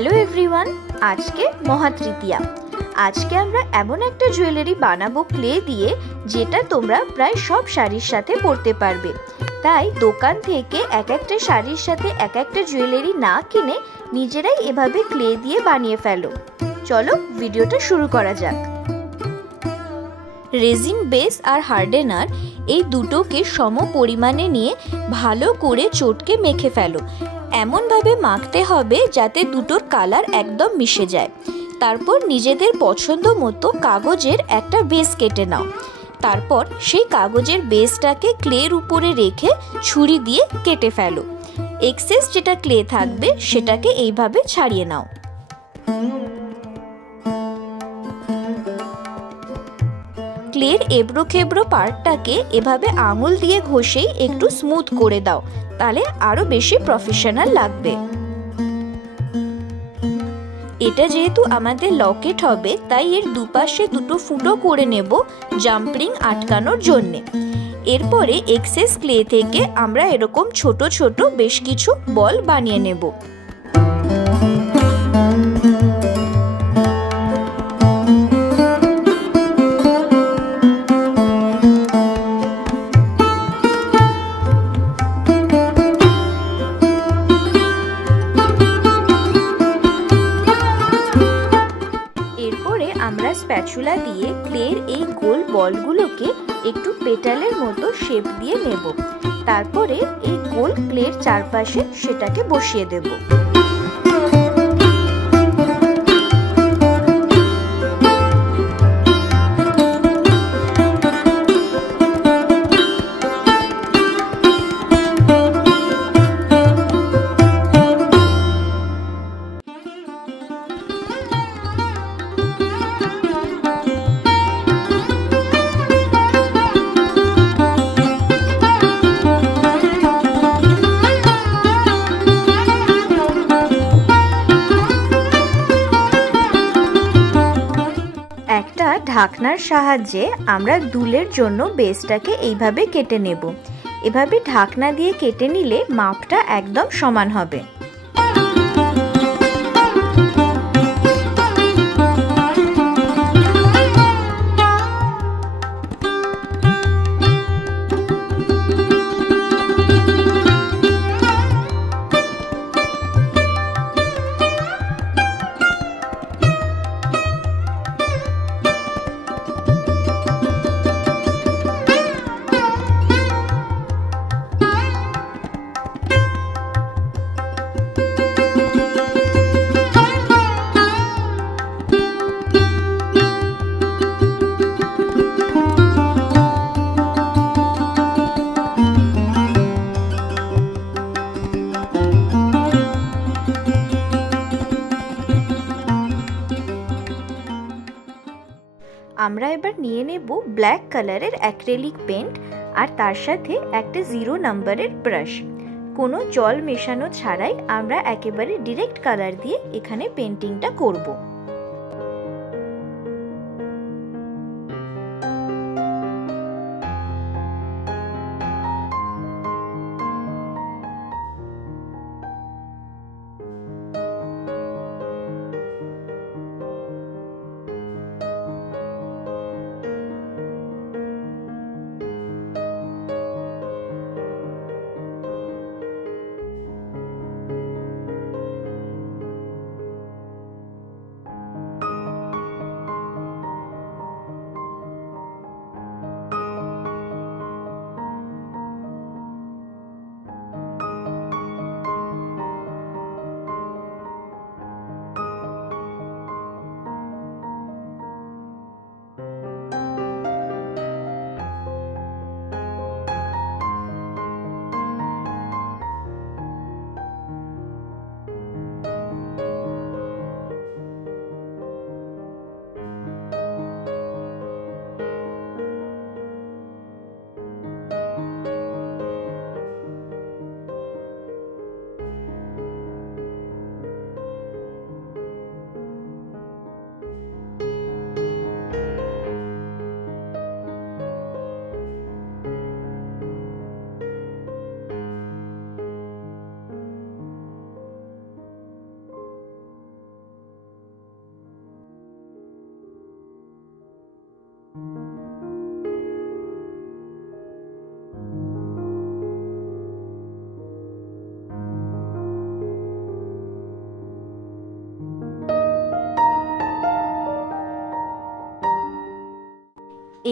Hello everyone, আজকে মহাতৃতীয়া। আজকে আমরা এমন একটা জুয়েলারি বানাবো ক্লে দিয়ে, যেটা তোমরা প্রায় সব শাড়ির সাথে পরতে পারবে। তাই দোকান থেকে এক একটা শাড়ির সাথে এক একটা জুয়েলারি না কিনে নিজেরাই এভাবে ক্লে দিয়ে বানিয়ে ফেলো। চলো ভিডিওটা শুরু করা যাক। রেজিন বেস আর হার্ডেনার এই দুটোকে সম পরিমাণে নিয়ে ভালো করে চটকে মেখে ফেলো। এমনভাবে মাখতে হবে যাতে দুটোর কালার একদম মিশে যায়। তারপর নিজেদের পছন্দ মতো কাগজের একটা বেস কেটে নাও। তারপর সেই কাগজের বেসটাকে ক্লের উপরে রেখে ছুরি দিয়ে কেটে ফেলো। এক্সেস যেটা ক্লে থাকবে সেটাকে এইভাবে ছাড়িয়ে নাও। ক্লের এবড়ো খেবড়ো পার্টটাকে এভাবে আঙুল দিয়ে ঘষেই একটু স্মুথ করে দাও, তাহলে আরো বেশি প্রফেশনাল লাগবে। এটা যেহেতু আমাদের লকেট হবে, তাই এর দুপাশে দুটো ফুটো করে নেব জাম্পরিং আটকানোর জন্যে। এরপরে এক্সেস ক্লে থেকে আমরা এরকম ছোট ছোট বেশ কিছু বল বানিয়ে নেব। আমরা স্প্যাচুলা দিয়ে ক্লের এই গোল বলগুলোকে একটু পেটালের মতো শেপ দিয়ে নেব। তারপরে এই গোল ক্লের চারপাশে সেটাকে বসিয়ে দেব। একটা ঢাকনার সাহায্যে আমরা দুলের জন্য বেসটাকে এইভাবে কেটে নেব। এভাবে ঢাকনা দিয়ে কেটে নিলে মাপটা একদম সমান হবে। আমরা এবার নিয়ে নেব ব্ল্যাক কালারের অ্যাক্রিলিক পেন্ট, আর তার সাথে একটা 0 নাম্বারের ব্রাশ। কোনো জল মেশানো ছাড়াই আমরা একেবারে ডিরেক্ট কালার দিয়ে এখানে পেন্টিংটা করব।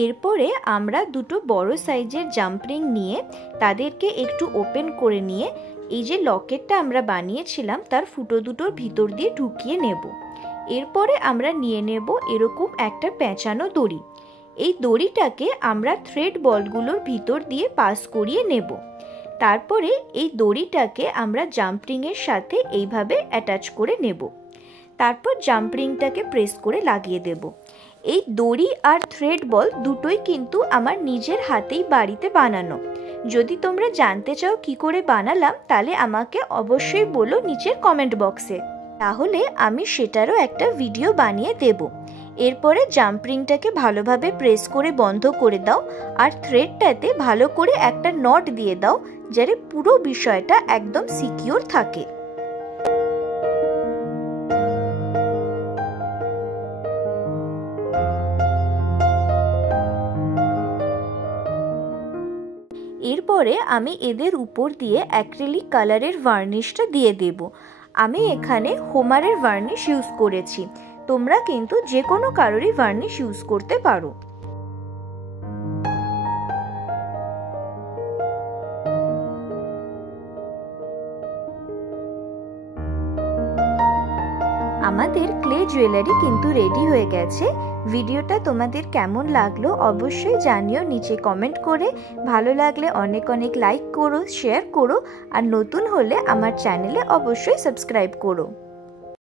এরপরে আমরা দুটো বড় সাইজের জাম্প রিং নিয়ে তাদেরকে একটু ওপেন করে নিয়ে এই যে লকেটটা আমরা বানিয়েছিলাম তার ফুটো দুটোর ভিতর দিয়ে ঢুকিয়ে নেব। এরপরে আমরা নিয়ে নেব এরকম একটা পেঁচানো দড়ি। এই দড়িটাকে আমরা থ্রেড বলগুলোর ভিতর দিয়ে পাস করিয়ে নেব। তারপরে এই দড়িটাকে আমরা জাম্প রিংয়ের সাথে এইভাবে অ্যাটাচ করে নেব। তারপর জাম্প রিংটাকে প্রেস করে লাগিয়ে দেব। এই দড়ি আর থ্রেড বল দুটোই কিন্তু আমার নিজের হাতেই বাড়িতে বানানো। যদি তোমরা জানতে চাও কি করে বানালাম তাহলে আমাকে অবশ্যই বলো নিচের কমেন্ট বক্সে, তাহলে আমি সেটারও একটা ভিডিও বানিয়ে দেব। এরপরে জাম্প রিংটাকে ভালোভাবে প্রেস করে বন্ধ করে দাও আর থ্রেডটাতে ভালো করে একটা নট দিয়ে দাও যাতে পুরো বিষয়টা একদম সিকিউর থাকে। এরপরে আমি এদের উপর দিয়ে অ্যাক্রিলিক কালারের ভার্নিশটা দিয়ে দেব। আমি এখানে হোমারের ভার্নিশ ইউজ করেছি, তোমরা কিন্তু যে কোনো কালারেরই ভার্নিশ ইউজ করতে পারো। আমাদের ক্লে জুয়েলারি কিন্তু রেডি হয়ে গেছে। ভিডিওটা তোমাদের কেমন লাগলো অবশ্যই জানিও নিচে কমেন্ট করে। ভালো লাগলে অনেক অনেক লাইক করো, শেয়ার করো আর নতুন হলে আমার চ্যানেলে অবশ্যই সাবস্ক্রাইব করো।